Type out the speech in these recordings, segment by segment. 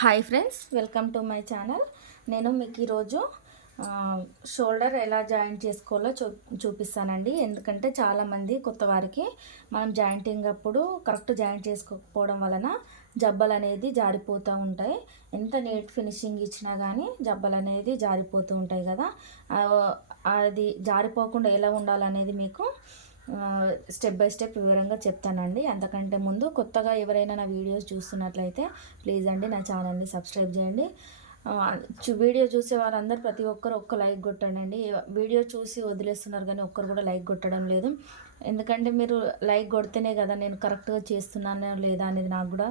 Hi friends welcome to my channel నేను మీకు ఈరోజు షోల్డర్ ఎలా జాయింట్ చేసుకోవాలో చూ చూపిస్తానండి. ఎందుకంటే చాలామంది కొత్త వారికి మనం జాయింటింగ్ అప్పుడు కరెక్ట్ జాయింట్ చేసుకోకపోవడం వలన జబ్బలు అనేది జారిపోతూ ఉంటాయి. ఎంత నీట్ ఫినిషింగ్ ఇచ్చినా కానీ జబ్బలు అనేది జారిపోతూ ఉంటాయి కదా. అది జారిపోకుండా ఎలా ఉండాలనేది మీకు స్టెప్ బై స్టెప్ వివరంగా చెప్తానండి. అంతకంటే ముందు కొత్తగా ఎవరైనా నా వీడియోస్ చూస్తున్నట్లయితే ప్లీజ్ అండి నా ఛానల్ని సబ్స్క్రైబ్ చేయండి. వీడియో చూసే వారందరూ ప్రతి ఒక్కరు ఒక్క లైక్ కొట్టండి వీడియో చూసి వదిలేస్తున్నారు కానీ ఒక్కరు కూడా లైక్ కొట్టడం లేదు. ఎందుకంటే మీరు లైక్ కొడితేనే కదా నేను కరెక్ట్గా చేస్తున్నానో లేదా అనేది నాకు కూడా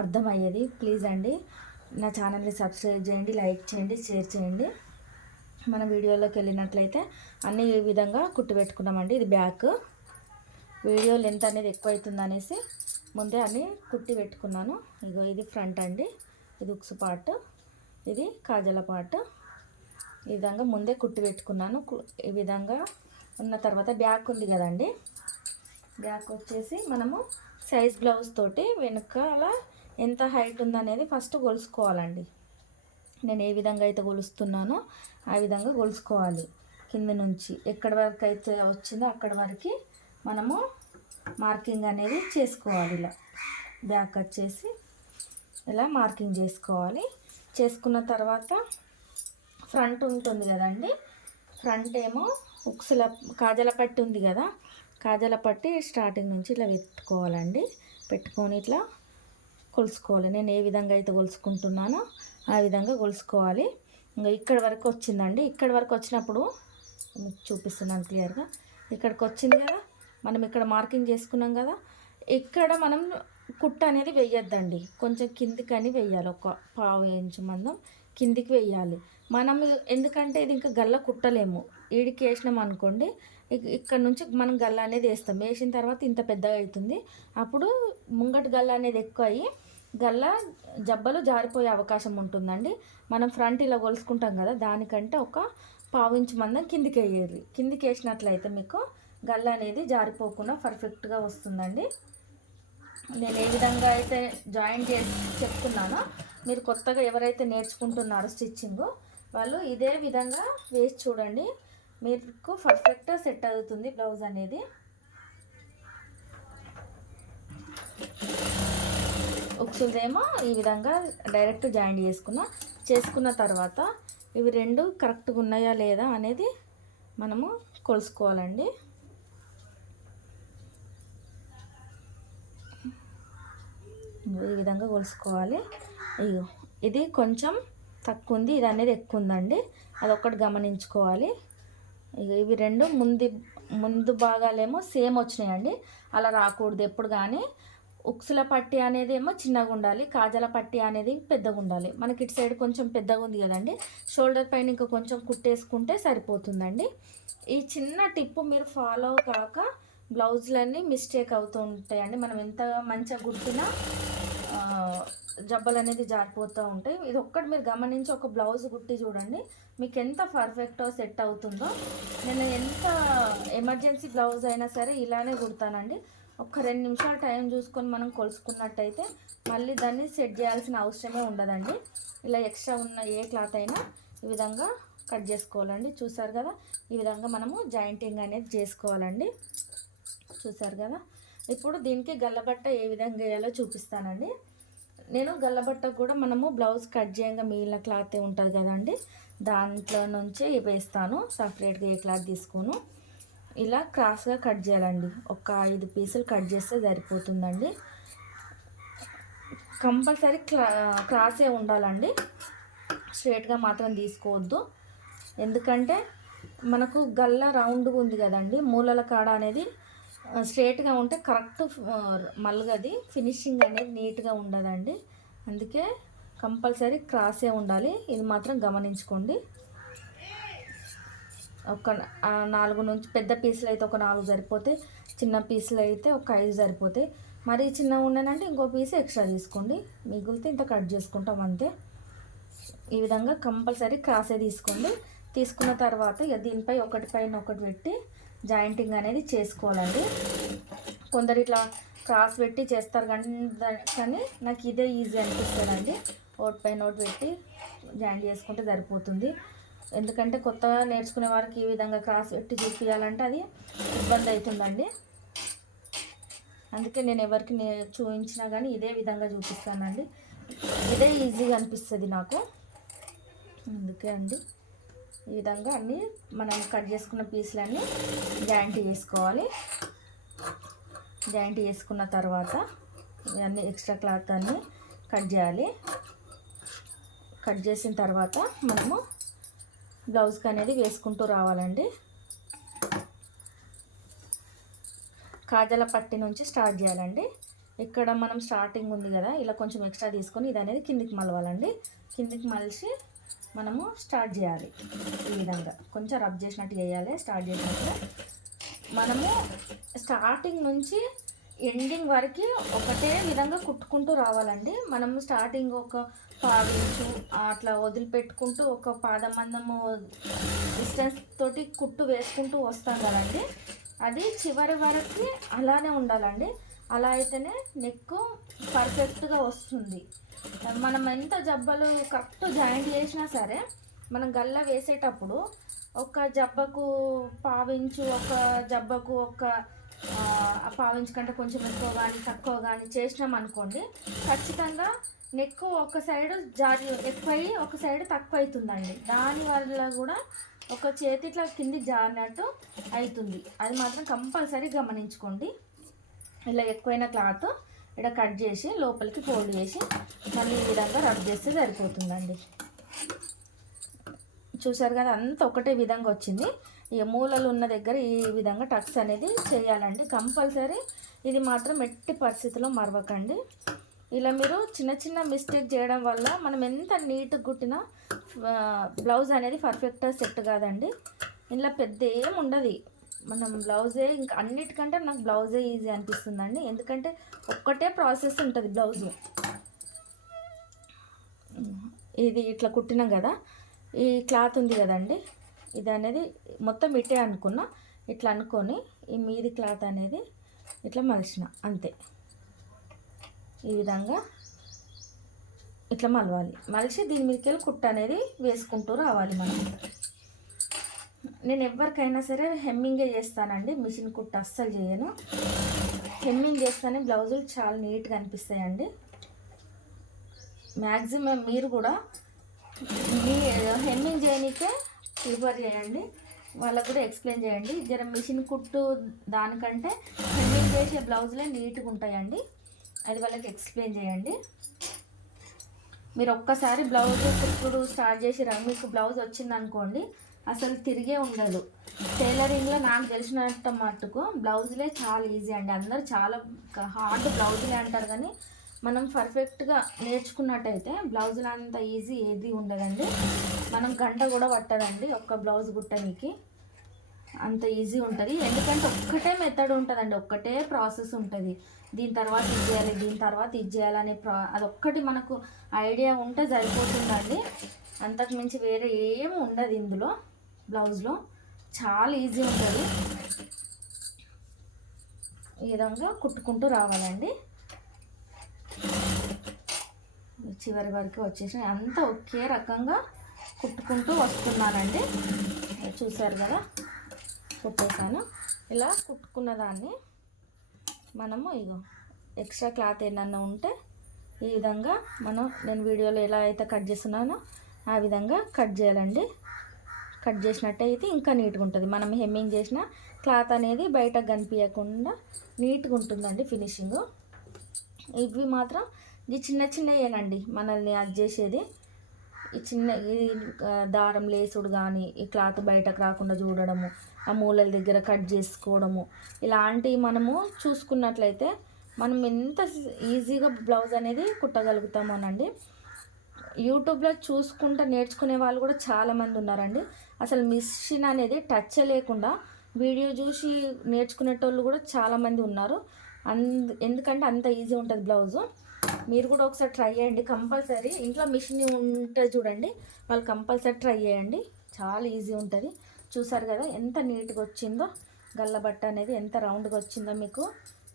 అర్థమయ్యేది. ప్లీజ్ అండి నా ఛానల్ని సబ్స్క్రైబ్ చేయండి లైక్ చేయండి షేర్ చేయండి. మన వీడియోలోకి వెళ్ళినట్లయితే అన్ని ఈ విధంగా కుట్టు పెట్టుకున్నామండి. ఇది బ్యాక్ వీడియో లెంత్ అనేది ఎక్కువ అవుతుంది అనేసి ముందే అన్ని కుట్టి పెట్టుకున్నాను. ఇగో ఇది ఫ్రంట్ అండి. ఇది ఉక్స్ పార్ట్. ఇది కాజల పార్ట్. ఈ విధంగా ముందే కుట్టి పెట్టుకున్నాను. కు- ఈ విధంగా ఉన్న తర్వాత బ్యాక్ ఉంది కదండి. బ్యాక్ వచ్చేసి మనము సైజ్ బ్లౌజ్ తోటి వెనకాల ఎంత హైట్ ఉందనేది ఫస్ట్ కొలుసుకోవాలండి నేను ఏ విధంగా అయితే కొలుస్తున్నానో ఆ విధంగా కొలుసుకోవాలి కింద నుంచి ఎక్కడి వరకు అయితే వచ్చిందో అక్కడ వరకు మనము మార్కింగ్ అనేది చేసుకోవాలి ఇలా. బ్యాక్ వచ్చేసి ఇలా మార్కింగ్ చేసుకోవాలి. చేసుకున్న తర్వాత ఫ్రంట్ ఉంటుంది కదండి. ఫ్రంట్ ఏమో ఉక్సుల కాజల పట్టి ఉంది కదా. కాజల పట్టి స్టార్టింగ్ నుంచి ఇట్లా పెట్టుకోవాలండి. పెట్టుకొని ఇట్లా కొలుసుకోవాలి. నేను ఏ విధంగా అయితే కొలుసుకుంటున్నానో ఆ విధంగా కొలుసుకోవాలి. ఇంకా ఇక్కడ వరకు వచ్చిందండి. ఇక్కడ వరకు వచ్చినప్పుడు మీకు చూపిస్తున్నాను క్లియర్గా. ఇక్కడికి వచ్చింది కదా. మనం ఇక్కడ మార్కింగ్ చేసుకున్నాం కదా ఇక్కడ మనం కుట్ట అనేది వెయ్యొద్దండి. కొంచెం కిందికని వెయ్యాలి. ఒక పావు ఇంచు మందం కిందికి వెయ్యాలి. మనం ఎందుకంటే ఇది ఇంకా గల్ల కుట్టలేము. ఈడికి వేసినాం అనుకోండి ఇక్కడ నుంచి మనం గల్ల అనేది వేస్తాం. వేసిన తర్వాత ఇంత పెద్దగా అవుతుంది. అప్పుడు ముంగటి గల్ల అనేది ఎక్కువ అయ్యి గల్ల జబ్బలు జారిపోయే అవకాశం ఉంటుందండి. మనం ఫ్రంట్ ఇలా కొలుసుకుంటాం కదా దానికంటే ఒక పావించు మందం కిందికి వేయాలి. కిందికి వేసినట్లయితే మీకు గల్ల అనేది జారిపోకుండా పర్ఫెక్ట్గా వస్తుందండి. నేను ఏ విధంగా అయితే జాయిన్ చేసి చెప్తున్నానో మీరు కొత్తగా ఎవరైతే నేర్చుకుంటున్నారో స్టిచ్చింగ్ వాళ్ళు ఇదే విధంగా వేసి చూడండి. మీకు పర్ఫెక్ట్గా సెట్ అవుతుంది బ్లౌజ్ అనేది. ఉక్సుదేమో ఈ విధంగా డైరెక్ట్ జాయిన్ చేసుకున్న చేసుకున్న తర్వాత ఇవి రెండు కరెక్ట్గా ఉన్నాయా లేదా అనేది మనము కొలుసుకోవాలండి. ఈ విధంగా కొలుసుకోవాలి. ఇగో ఇది కొంచెం తక్కువ ఉంది ఇది అనేది ఎక్కువ ఉందండి అదొక్కటి గమనించుకోవాలి. ఇక ఇవి రెండు ముందు ముందు భాగాలేమో సేమ్ వచ్చినాయండి. అలా రాకూడదు. ఎప్పుడు కానీ ఉక్సుల పట్టి అనేది ఏమో చిన్నగా ఉండాలి. కాజల పట్టి అనేది పెద్దగా ఉండాలి. మనకి ఇటు సైడ్ కొంచెం పెద్దగా ఉంది కదండి. షోల్డర్ పైన ఇంకా కొంచెం కుట్టేసుకుంటే సరిపోతుందండి. ఈ చిన్న టిప్పు మీరు ఫాలో కాక బ్లౌజులన్నీ మిస్టేక్ అవుతూ ఉంటాయండి. మనం ఎంత మంచిగా కుట్టినా జబ్బలు అనేది జారిపోతూ ఉంటాయి. ఇది ఒక్కటి మీరు గమనించి ఒక బ్లౌజ్ కుట్టి చూడండి. మీకు ఎంత పర్ఫెక్టో సెట్ అవుతుందో. నేను ఎంత ఎమర్జెన్సీ బ్లౌజ్ అయినా సరే ఇలానే కుడతానండి. ఒక రెండు నిమిషాలు టైం చూసుకొని మనం కొలుసుకున్నట్టయితే మళ్ళీ దాన్ని సెట్ చేయాల్సిన అవసరమే ఉండదండి. ఇలా ఎక్స్ట్రా ఉన్న ఏ క్లాత్ అయినా ఈ విధంగా కట్ చేసుకోవాలండి. చూసారు కదా? ఈ విధంగా మనము జాయింటింగ్ అనేది చేసుకోవాలండి. చూసారు కదా? ఇప్పుడు దీనికి గల్లబట్ట ఏ విధంగా వేయాలో చూపిస్తానండి. నేను గల్లబట్ట కూడా మనము బ్లౌజ్ కట్ చేయంగా మిగిలిన క్లాత్ ఉంటుంది కదండి దాంట్లో నుంచి వేస్తాను. సపరేట్గా ఏ క్లాత్ తీసుకోను. ఇలా క్రాస్గా కట్ చేయాలండి. ఒక ఐదు పీసులు కట్ చేస్తే సరిపోతుందండి. కంపల్సరీ క్లా క్రాసే ఉండాలండి. స్ట్రేట్గా మాత్రం తీసుకోవద్దు. ఎందుకంటే మనకు గల్ల రౌండ్గా ఉంది కదండి. మూలల కాడ అనేది స్ట్రేట్గా ఉంటే కరెక్ట్ మల్గది. ఫినిషింగ్ అనేది నీట్గా ఉండదండి. అందుకే కంపల్సరీ క్రాసే ఉండాలి. ఇది మాత్రం గమనించుకోండి. ఒక నాలుగు నుంచి పెద్ద పీసులు అయితే ఒక నాలుగు సరిపోతాయి చిన్న పీసులు అయితే ఒక ఐదు సరిపోతాయి మరి చిన్నగా ఉండనంటే ఇంకో పీస్ ఎక్స్ట్రా తీసుకోండి. మిగిలితే ఇంత కట్ చేసుకుంటాం అంతే. ఈ విధంగా కంపల్సరీ క్రాసే తీసుకోండి. తీసుకున్న తర్వాత ఇక దీనిపై ఒకటి పైన ఒకటి పెట్టి జాయింటింగ్ అనేది చేసుకోవాలండి. కొందరు ఇట్లా క్రాస్ పెట్టి చేస్తారు కానీ కానీ నాకు ఇదే ఈజీ అనిపిస్తుందండి. ఓట్ పై నోట్ పెట్టి జాయిన్ చేసుకుంటే సరిపోతుంది. ఎందుకంటే కొత్తగా నేర్చుకునే వారికి ఈ విధంగా క్రాస్ పెట్టి చూపించాలంటే అది ఇబ్బంది అవుతుందండి. అందుకే నేను ఎవరికి నే చూపించినా కానీ ఇదే విధంగా చూపిస్తానండి. ఇదే ఈజీగా అనిపిస్తుంది నాకు. అందుకే అండి. ఈ విధంగా అన్నీ మనం కట్ చేసుకున్న పీసులన్నీ జాయింట్ చేసుకోవాలి. జాయింట్ చేసుకున్న తర్వాత ఇవన్నీ ఎక్స్ట్రా క్లాత్ అన్నీ కట్ చేయాలి. కట్ చేసిన తర్వాత మనము బ్లౌజ్కి అనేది వేసుకుంటూ రావాలండి. కాజల పట్టి నుంచి స్టార్ట్ చేయాలండి. ఇక్కడ మనం స్టార్టింగ్ ఉంది కదా ఇలా కొంచెం ఎక్స్ట్రా తీసుకొని ఇది అనేది కిందికి మలవాలండి. కిందికి మలిచి మనము స్టార్ట్ చేయాలి. ఈ విధంగా కొంచెం రబ్ చేసినట్టు చేయాలి. స్టార్ట్ చేసినట్టు మనము స్టార్టింగ్ నుంచి ఎండింగ్ వరకు ఒకటే విధంగా కుట్టుకుంటూ రావాలండి. మనం స్టార్టింగ్ ఒక పావించు అట్లా వదిలిపెట్టుకుంటూ ఒక పాదమందము డిస్టెన్స్ తోటి కుట్టు వేసుకుంటూ వస్తాం కదండి. అది చివరి వరకు అలానే ఉండాలండి. అలా అయితేనే నెక్ పర్ఫెక్ట్గా వస్తుంది. మనం ఎంత జబ్బలు కరెక్ట్ జాయింట్ చేసినా సరే మనం గల్ల వేసేటప్పుడు ఒక జబ్బకు పావించు ఒక జబ్బకు ఒక పావించు కంటే కొంచెం ఎక్కువ కానీ తక్కువ కానీ చేసినాం అనుకోండి ఖచ్చితంగా నెక్ ఒక సైడ్ జారి ఎక్కువ ఒక సైడ్ తక్కువ అవుతుందండి దాని వల్ల కూడా ఒక చేతి ఇట్లా కింది జారినట్టు అవుతుంది అది మాత్రం కంపల్సరీ గమనించుకోండి. ఇలా ఎక్కువైన క్లాత్ ఇక్కడ కట్ చేసి లోపలికి ఫోల్డ్ చేసి మళ్ళీ ఈ విధంగా రబ్ చేస్తే సరిపోతుందండి. చూసారు కదా అంత ఒకటే విధంగా వచ్చింది. ఈ మూలలు ఉన్న దగ్గర ఈ విధంగా టక్స్ అనేది చేయాలండి. కంపల్సరీ ఇది మాత్రం ఎట్టి పరిస్థితిలో మరవకండి. ఇలా మీరు చిన్న చిన్న మిస్టేక్ చేయడం వల్ల మనం ఎంత నీట్గా కుట్టినా బ్లౌజ్ అనేది పర్ఫెక్ట్గా సెట్ కాదండి. ఇలా పెద్ద ఏముండదు మనం బ్లౌజే ఇంకా అన్నిటికంటే నాకు బ్లౌజే ఈజీ అనిపిస్తుందండి. ఎందుకంటే ఒక్కటే ప్రాసెస్ ఉంటుంది బ్లౌజ్. ఇది ఇట్లా కుట్టినాం కదా ఈ క్లాత్ ఉంది కదండి ఇది అనేది మొత్తం ఇట్టే అనుకున్నా ఇట్లా అనుకొని ఈ మీది క్లాత్ అనేది ఇట్లా మలిచిన అంతే. ఈ విధంగా ఇట్లా మలవాలి. మలిచి దీని మీదకి వెళ్ళి కుట్ట అనేది వేసుకుంటూ రావాలి మనం. నేను ఎవరికైనా సరే హెమ్మింగే చేస్తానండి. మిషన్ కుట్టు అస్సలు చేయను. హెమ్మింగ్ చేస్తేనే బ్లౌజులు చాలా నీట్గా అనిపిస్తాయండి. మ్యాక్సిమం మీరు కూడా మీ హెమ్మింగ్ చేయనికే ప్రిఫర్ చేయండి. వాళ్ళకు కూడా ఎక్స్ప్లెయిన్ చేయండి. జర మిషన్ కుట్టు దానికంటే హెమ్మింగ్ చేసే బ్లౌజులే నీట్గా ఉంటాయండి. అది వాళ్ళకి ఎక్స్ప్లెయిన్ చేయండి. మీరు ఒక్కసారి బ్లౌజ్ కుట్టుడు స్టార్ట్ చేసి మీకు బ్లౌజ్ వచ్చిందనుకోండి అసలు తిరిగే ఉండదు. టైలరింగ్లో నాకు తెలిసినంత మట్టుకు బ్లౌజులే చాలా ఈజీ అండి. అందరు చాలా హార్డ్ బ్లౌజులే అంటారు కానీ మనం పర్ఫెక్ట్గా నేర్చుకున్నట్టయితే బ్లౌజులు అంత ఈజీ ఏది ఉండదండి. మనం గంట కూడా పట్టదండి ఒక్క బ్లౌజ్ కుట్టడానికి అంత ఈజీ ఉంటుంది. ఎందుకంటే ఒక్కటే మెథడ్ ఉంటుందండి. ఒక్కటే ప్రాసెస్ ఉంటుంది. దీని తర్వాత ఇది చేయాలి దీని తర్వాత ఇది చేయాలనే ప్రా అదొక్కటి మనకు ఐడియా ఉంటే సరిపోతుందండి. అంతకు మించి వేరే ఏమి ఉండదు ఇందులో. బ్లౌజ్లో చాలా ఈజీ ఉంటుంది. ఈ విధంగా కుట్టుకుంటూ రావాలండి. చివరి వరకు వచ్చేసి అంతా ఒకే రకంగా కుట్టుకుంటూ వస్తున్నానండి. చూసారు కదా కుట్టేసాను ఇలా కుట్టుకున్న దాన్ని మనము ఇగో ఎక్స్ట్రా క్లాత్ ఏమన్నా ఉంటే ఈ విధంగా మనం నేను వీడియోలో ఎలా అయితే కట్ చేస్తున్నానో ఆ విధంగా కట్ చేయాలండి. కట్ చేసినట్టయితే ఇంకా నీట్గా ఉంటుంది. మనం హెమ్మింగ్ చేసిన క్లాత్ అనేది బయటకు కనిపించకుండా నీట్గా ఉంటుందండి ఫినిషింగ్. ఇవి మాత్రం ఈ చిన్న చిన్నయేనండి. మనల్ని అది చేసేది. ఈ చిన్న ఈ దారం లేసుడు కానీ ఈ క్లాత్ బయటకు రాకుండా చూడడము ఆ మూలల దగ్గర కట్ చేసుకోవడము ఇలాంటివి మనము చూసుకున్నట్లయితే మనం ఎంత ఈజీగా బ్లౌజ్ అనేది కుట్టగలుగుతామోనండి. యూట్యూబ్లో చూసుకుంటూ నేర్చుకునే వాళ్ళు కూడా చాలామంది ఉన్నారండి. అసలు మిషన్ అనేది టచ్ లేకుండా వీడియో చూసి నేర్చుకునేటోళ్ళు కూడా చాలామంది ఉన్నారు. అంద ఎందుకంటే అంత ఈజీ ఉంటుంది బ్లౌజు. మీరు కూడా ఒకసారి ట్రై చేయండి. కంపల్సరీ ఇంట్లో మిషన్ ఉంటుంది చూడండి వాళ్ళు కంపల్సరీ ట్రై చేయండి. చాలా ఈజీ ఉంటుంది. చూసారు కదా ఎంత నీట్గా వచ్చిందో గల్లబట్ట అనేది ఎంత రౌండ్గా వచ్చిందో మీకు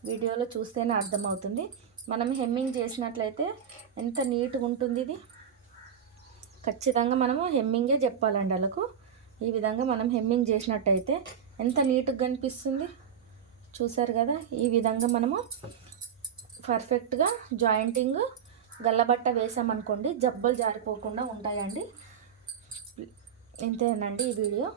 వీడియోలో చూస్తేనే అర్థమవుతుంది. మనం హెమ్మింగ్ చేసినట్లయితే ఎంత నీట్గా ఉంటుంది ఇది. ఖచ్చితంగా మనము హెమ్మింగే చెప్పాలండి వాళ్ళకు. ఈ విధంగా మనం హెమ్మింగ్ చేసినట్టయితే ఎంత నీట్గా కనిపిస్తుంది? చూసారు కదా? ఈ విధంగా మనము పర్ఫెక్ట్గా జాయింటింగ్ గల్లబట్ట వేసామనుకోండి జబ్బలు జారిపోకుండా ఉంటాయండి. ఇంతేనండి ఈ వీడియో.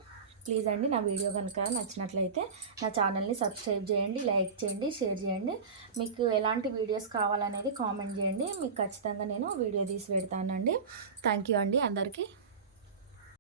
ప్లీజ్ అండి నా వీడియో కనుక నచ్చినట్లయితే నా ఛానల్ని సబ్స్క్రైబ్ చేయండి లైక్ చేయండి షేర్ చేయండి. మీకు ఎలాంటి వీడియోస్ కావాలనేది కామెంట్ చేయండి. మీకు ఖచ్చితంగా నేను వీడియో తీసి పెడతానండి. థ్యాంక్ యూ అండి అందరికీ.